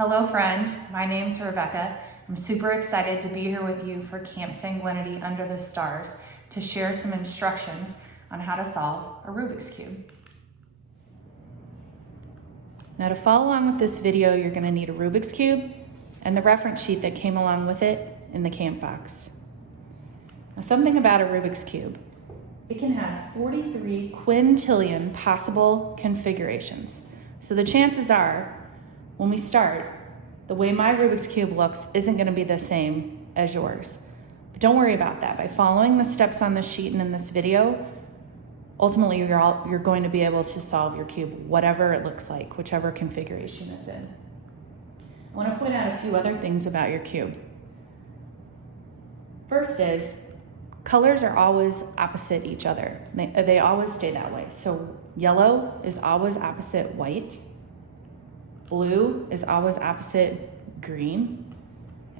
Hello friend, my name's Rebecca. I'm super excited to be here with you for Camp Sanguinity Under the Stars to share some instructions on how to solve a Rubik's Cube. Now to follow along with this video, you're going to need a Rubik's Cube and the reference sheet that came along with it in the camp box. Now something about a Rubik's Cube. It can have 43 quintillion possible configurations. So the chances are, when we start, the way my Rubik's Cube looks isn't going to be the same as yours. But don't worry about that. By following the steps on the sheet and in this video, ultimately you're going to be able to solve your cube, whatever it looks like, whichever configuration it's in. I want to point out a few other things about your cube. First is, colors are always opposite each other. They always stay that way. So yellow is always opposite white. Blue is always opposite green,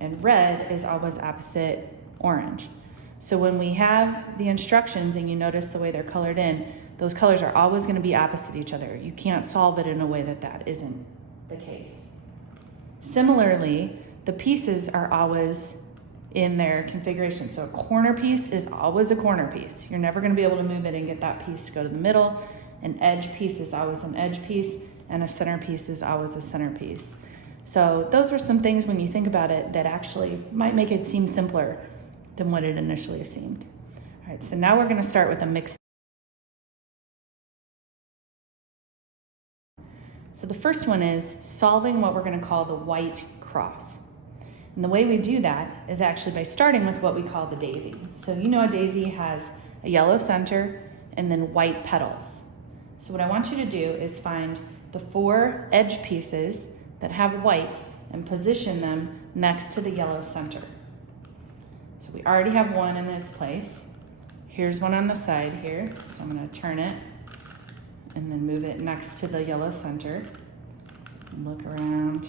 and red is always opposite orange. So when we have the instructions and you notice the way they're colored in, those colors are always going to be opposite each other. You can't solve it in a way that isn't the case. Similarly, the pieces are always in their configuration. So a corner piece is always a corner piece. You're never going to be able to move it and get that piece to go to the middle. An edge piece is always an edge piece, and a centerpiece is always a centerpiece. So those are some things when you think about it that actually might make it seem simpler than what it initially seemed. All right, so now we're going to start with a mix. So the first one is solving what we're going to call the white cross. And the way we do that is actually by starting with what we call the daisy. So you know a daisy has a yellow center and then white petals. So what I want you to do is find the 4 edge pieces that have white and position them next to the yellow center. So we already have one in its place. Here's one on the side here. So I'm going to turn it and then move it next to the yellow center. Look around.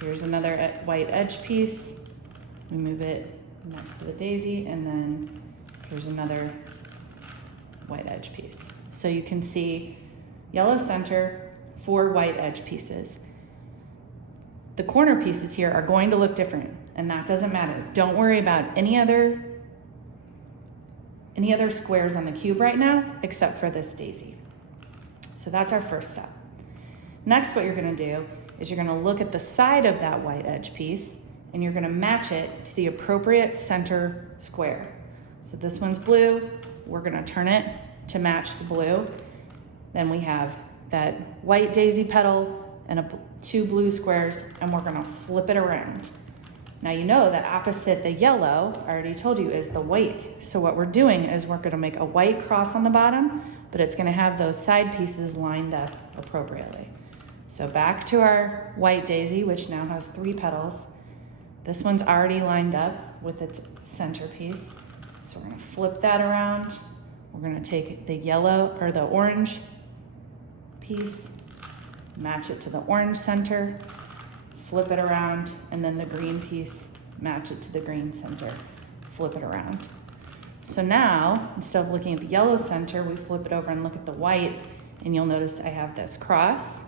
Here's another white edge piece. We move it next to the daisy, and then here's another white edge piece. So you can see yellow center, 4 white edge pieces. The corner pieces here are going to look different, and that doesn't matter. Don't worry about any other squares on the cube right now except for this daisy. So that's our first step. Next, what you're going to do is you're going to look at the side of that white edge piece and you're going to match it to the appropriate center square. So this one's blue. We're going to turn it to match the blue. Then we have that white daisy petal and 2 blue squares, and we're going to flip it around. Now you know that opposite the yellow, I already told you, is the white. So what we're doing is we're going to make a white cross on the bottom, but it's going to have those side pieces lined up appropriately. So back to our white daisy, which now has 3 petals. This one's already lined up with its centerpiece. So we're going to flip that around. We're going to take the yellow or the orange piece, match it to the orange center, flip it around, and then the green piece, match it to the green center, flip it around. So now, instead of looking at the yellow center, we flip it over and look at the white, and you'll notice I have this cross,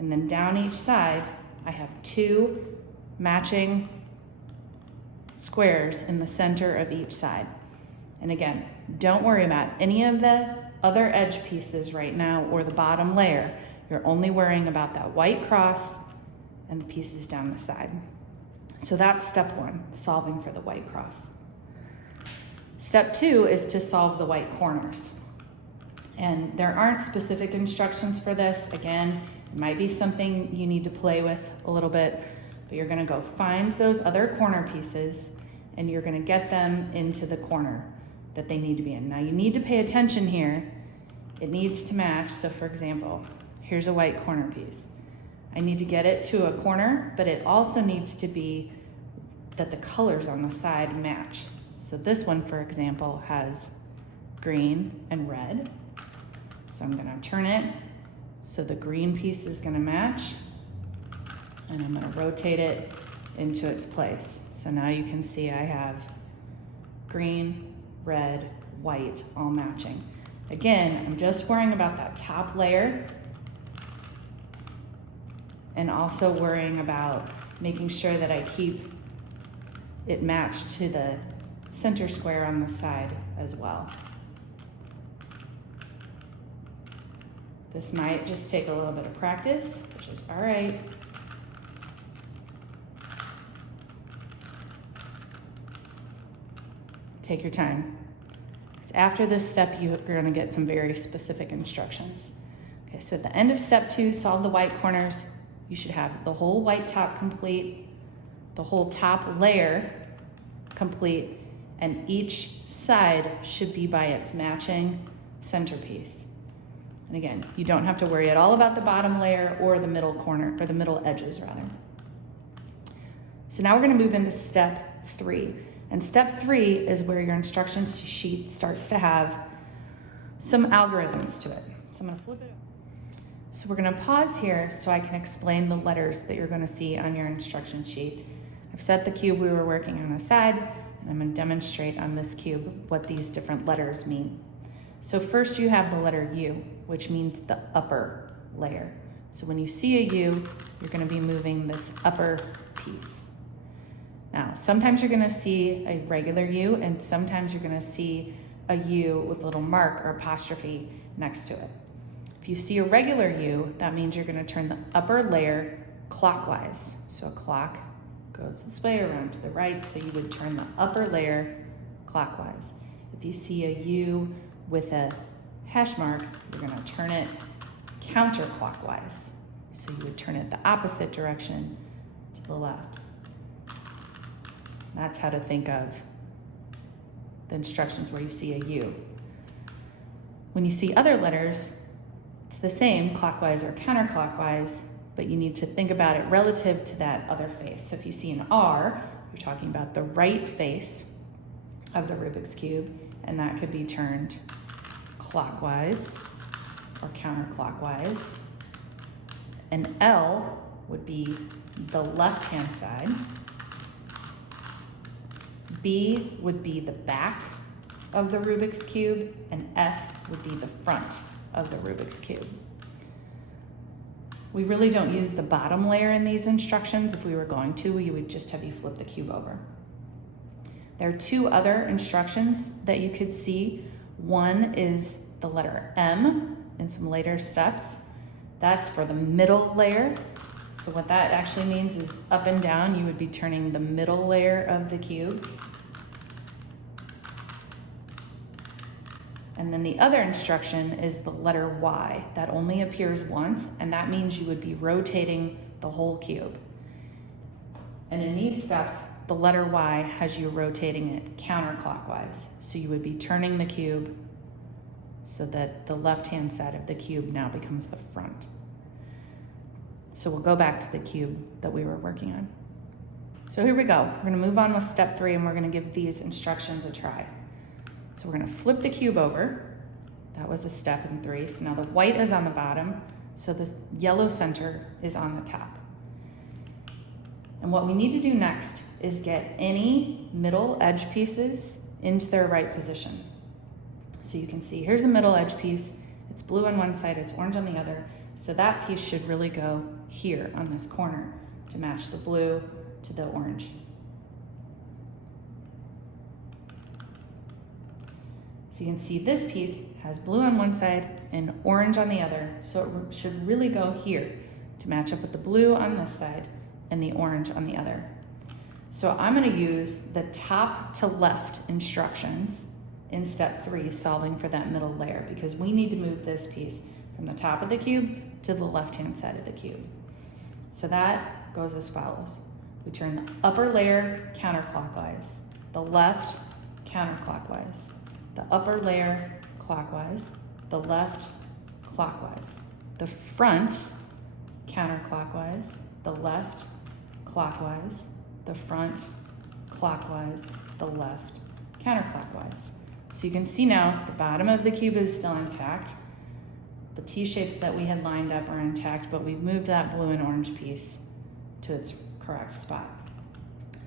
and then down each side, I have 2 matching squares in the center of each side. And again, don't worry about any of the other edge pieces right now or the bottom layer. You're only worrying about that white cross and the pieces down the side. So that's step 1, solving for the white cross. Step 2 is to solve the white corners. And there aren't specific instructions for this. Again, it might be something you need to play with a little bit, but you're going to go find those other corner pieces and you're going to get them into the corner that they need to be in. Now you need to pay attention here. It needs to match. So for example, here's a white corner piece. I need to get it to a corner, but it also needs to be that the colors on the side match. So this one, for example, has green and red. So I'm going to turn it so the green piece is going to match, and I'm going to rotate it into its place. So now you can see I have green, red, white, all matching. Again, I'm just worrying about that top layer and also worrying about making sure that I keep it matched to the center square on the side as well. This might just take a little bit of practice, which is all right. Take your time. So after this step, you're gonna get some very specific instructions. Okay, so at the end of step 2, solve the white corners. You should have the whole white top complete, the whole top layer complete, and each side should be by its matching centerpiece. And again, you don't have to worry at all about the bottom layer or the middle corner, or the middle edges rather. So now we're gonna move into step 3. And step 3 is where your instruction sheet starts to have some algorithms to it. So I'm gonna flip it. So we're gonna pause here so I can explain the letters that you're gonna see on your instruction sheet. I've set the cube we were working on aside, and I'm gonna demonstrate on this cube what these different letters mean. So first you have the letter U, which means the upper layer. So when you see a U, you're gonna be moving this upper piece. Now, sometimes you're gonna see a regular U, and sometimes you're gonna see a U with a little mark or apostrophe next to it. If you see a regular U, that means you're gonna turn the upper layer clockwise. So a clock goes this way around to the right, so you would turn the upper layer clockwise. If you see a U with a hash mark, you're gonna turn it counterclockwise. So you would turn it the opposite direction to the left. That's how to think of the instructions where you see a U. When you see other letters, it's the same, clockwise or counterclockwise, but you need to think about it relative to that other face. So if you see an R, you're talking about the right face of the Rubik's Cube, and that could be turned clockwise or counterclockwise. An L would be the left-hand side. B would be the back of the Rubik's Cube, and F would be the front of the Rubik's Cube. We really don't use the bottom layer in these instructions. If we were going to, we would just have you flip the cube over. There are 2 other instructions that you could see. One is the letter M in some later steps. That's for the middle layer. So what that actually means is up and down, you would be turning the middle layer of the cube. And then the other instruction is the letter Y. That only appears once, and that means you would be rotating the whole cube. And in these steps, the letter Y has you rotating it counterclockwise. So you would be turning the cube so that the left-hand side of the cube now becomes the front. So we'll go back to the cube that we were working on. So here we go. We're gonna move on with step 3, and we're gonna give these instructions a try. So we're gonna flip the cube over. That was a step in 3. So now the white is on the bottom, so the yellow center is on the top. And what we need to do next is get any middle edge pieces into their right position. So you can see here's a middle edge piece. It's blue on one side, it's orange on the other. So that piece should really go here on this corner to match the blue to the orange. So you can see this piece has blue on one side and orange on the other. So it should really go here to match up with the blue on this side and the orange on the other. So I'm gonna use the top to left instructions in step 3, solving for that middle layer, because we need to move this piece from the top of the cube to the left-hand side of the cube. So that goes as follows. We turn the upper layer counterclockwise, the left counterclockwise, the upper layer clockwise, the left clockwise, the front counterclockwise, the left clockwise, the front clockwise, the left counterclockwise. So you can see now the bottom of the cube is still intact. The T-shapes that we had lined up are intact, but we've moved that blue and orange piece to its correct spot.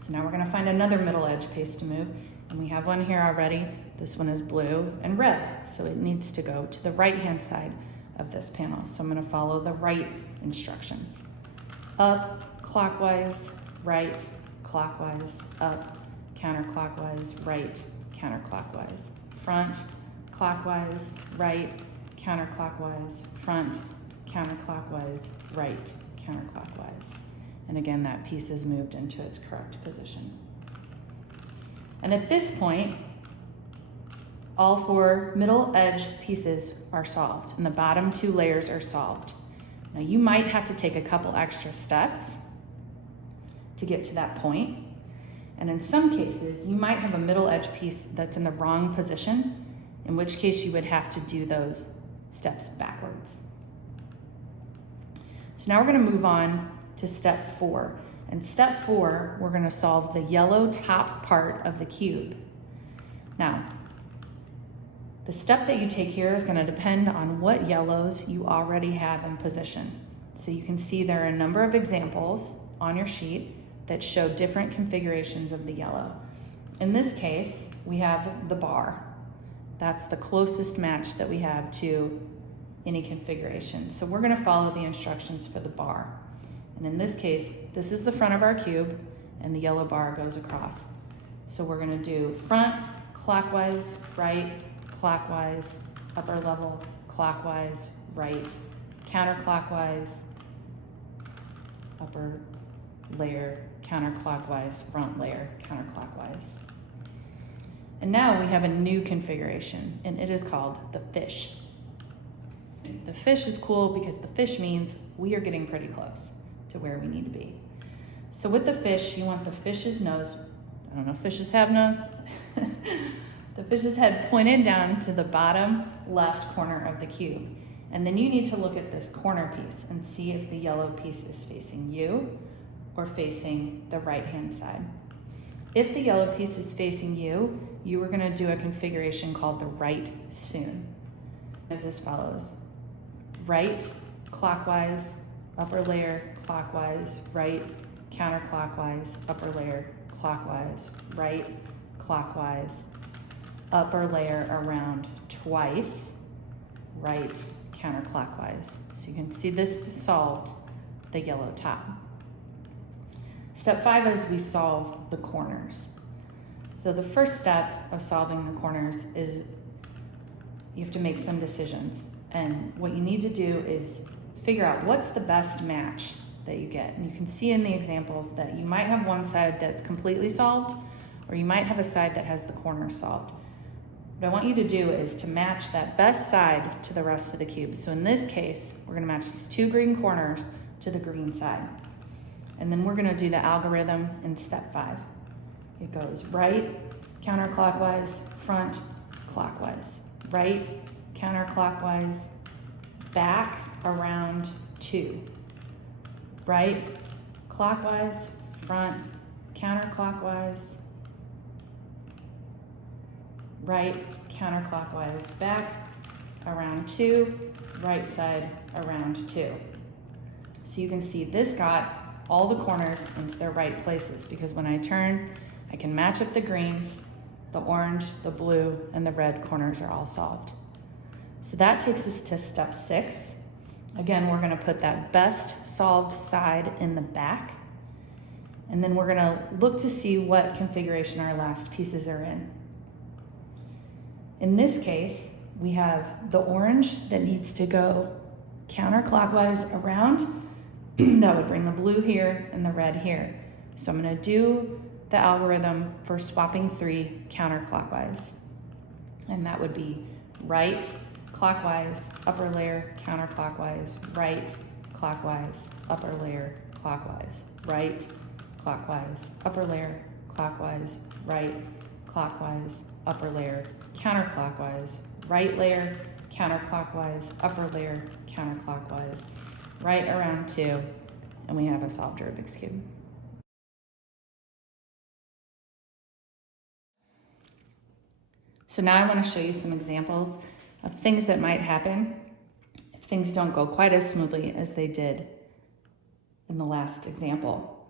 So now we're gonna find another middle edge piece to move, and we have one here already. This one is blue and red, so it needs to go to the right-hand side of this panel. So I'm gonna follow the right instructions. up, clockwise, right, clockwise, up, counterclockwise, right, counterclockwise, front, clockwise, right, counterclockwise, front, counterclockwise, right, counterclockwise. And again, that piece is moved into its correct position. And at this point, all 4 middle edge pieces are solved and the bottom 2 layers are solved. Now you might have to take a couple extra steps to get to that point. And in some cases, you might have a middle edge piece that's in the wrong position, in which case you would have to do those steps backwards. So now we're going to move on to step 4. And step 4, we're going to solve the yellow top part of the cube. Now, the step that you take here is going to depend on what yellows you already have in position. So you can see there are a number of examples on your sheet that show different configurations of the yellow. In this case, we have the bar. That's the closest match that we have to any configuration. So we're going to follow the instructions for the bar. And in this case, this is the front of our cube and the yellow bar goes across. So we're going to do front, clockwise, right, clockwise, upper level, clockwise, right, counterclockwise, upper layer, counterclockwise, front layer, counterclockwise. And now we have a new configuration, and it is called the fish. The fish is cool because the fish means we are getting pretty close to where we need to be. So with the fish, you want the fish's nose, I don't know if fishes have nose, the fish's head pointed down to the bottom left corner of the cube. And then you need to look at this corner piece and see if the yellow piece is facing you or facing the right-hand side. If the yellow piece is facing you, you are going to do a configuration called the right soon. As this follows: right, clockwise, upper layer, clockwise, right, counterclockwise, upper layer, clockwise, right, clockwise, upper layer around twice, right, counterclockwise. So you can see this solved the yellow top. Step 5 is we solve the corners. So the first step of solving the corners is you have to make some decisions. And what you need to do is figure out what's the best match that you get. And you can see in the examples that you might have one side that's completely solved, or you might have a side that has the corners solved. What I want you to do is to match that best side to the rest of the cube. So in this case, we're going to match these 2 green corners to the green side. And then we're going to do the algorithm in step 5. It goes right, counterclockwise, front, clockwise, right, counterclockwise, back, around 2, right, clockwise, front, counterclockwise, right, counterclockwise, back, around 2, right side, around 2. So you can see this got all the corners into their right places, because when I turn, I can match up the greens, the orange, the blue, and the red corners are all solved. So that takes us to step 6. Again, we're going to put that best solved side in the back, and then we're going to look to see what configuration our last pieces are in. In this case, we have the orange that needs to go counterclockwise around. That would bring the blue here and the red here. So I'm going to do the algorithm for swapping 3 counterclockwise. And that would be right, clockwise, upper layer, counterclockwise, right, clockwise, upper layer, clockwise, right, clockwise, upper layer, clockwise, right, clockwise, upper layer, counterclockwise, right layer, counterclockwise, upper layer, counterclockwise, right around 2, and we have a solved Rubiks Cube. So now I want to show you some examples of things that might happen if things don't go quite as smoothly as they did in the last example.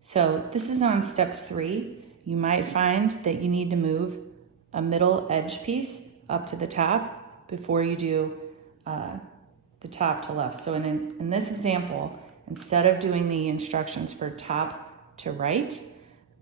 So this is on step 3. You might find that you need to move a middle edge piece up to the top before you do the top to left. So in this example, instead of doing the instructions for top to right,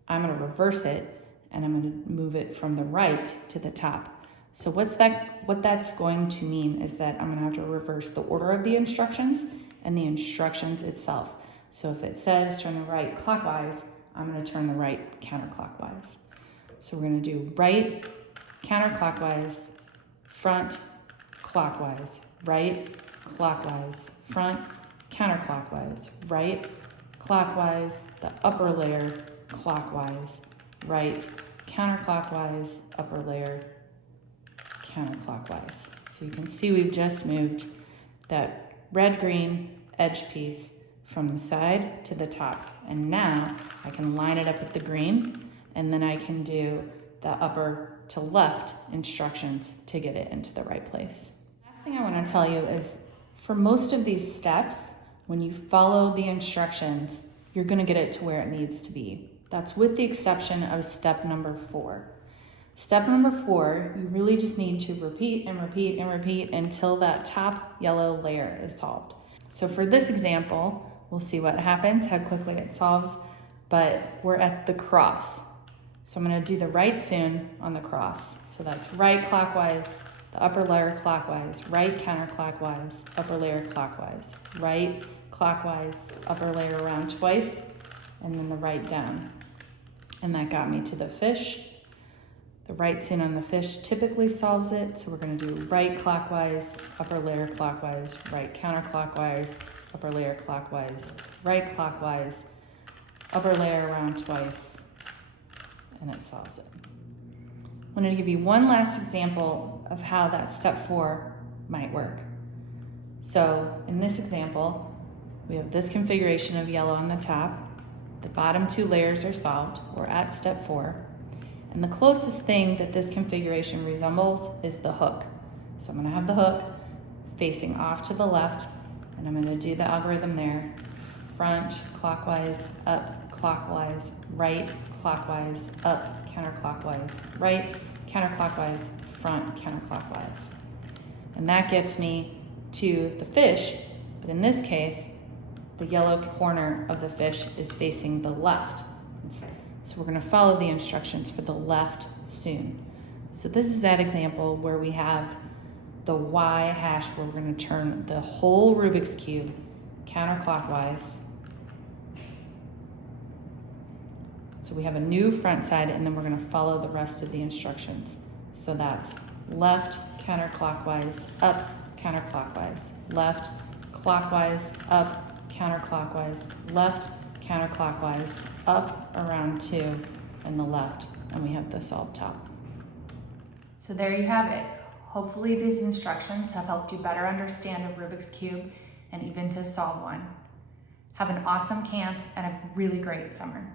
I'm gonna reverse it and I'm gonna move it from the right to the top. So what that's going to mean is that I'm gonna have to reverse the order of the instructions and the instructions itself. So if it says turn the right clockwise, I'm gonna turn the right counterclockwise. So we're gonna do right counterclockwise, front clockwise, right clockwise, front counterclockwise, right clockwise, the upper layer clockwise, right counterclockwise, upper layer counterclockwise. So you can see we've just moved that red-green edge piece from the side to the top. And now I can line it up with the green, and then I can do the upper to left instructions to get it into the right place. Last thing I want to tell you is for most of these steps, when you follow the instructions, you're going to get it to where it needs to be. That's with the exception of step number 4. Step number 4, you really just need to repeat and repeat and repeat until that top yellow layer is solved. So for this example, we'll see what happens, how quickly it solves, but we're at the cross. So I'm going to do the right soon on the cross. So that's right clockwise, the upper layer clockwise, right counterclockwise, upper layer clockwise, right clockwise, upper layer around twice, and then the right down. And that got me to the fish. The right soon on the fish typically solves it. So we're going to do right clockwise, upper layer clockwise, right counterclockwise, upper layer clockwise, right clockwise, upper layer around twice, and it solves it. I'm going to give you one last example of how that step 4 might work. So in this example, we have this configuration of yellow on the top. The bottom 2 layers are solved. We're at step 4. And the closest thing that this configuration resembles is the hook. So I'm going to have the hook facing off to the left, and I'm going to do the algorithm there. Front, clockwise, up, clockwise, right, clockwise, up, counterclockwise, right, counterclockwise, front, counterclockwise. And that gets me to the fish, but in this case, the yellow corner of the fish is facing the left. So we're going to follow the instructions for the left soon. So this is that example where we have the Y hash where we're going to turn the whole Rubik's Cube counterclockwise. So we have a new front side, and then we're going to follow the rest of the instructions. So that's left counterclockwise, up counterclockwise, left clockwise, up counterclockwise, left counterclockwise, up around 2, and the left, and we have the solved top. So there you have it. Hopefully these instructions have helped you better understand a Rubik's Cube and even to solve one. Have an awesome camp and a really great summer.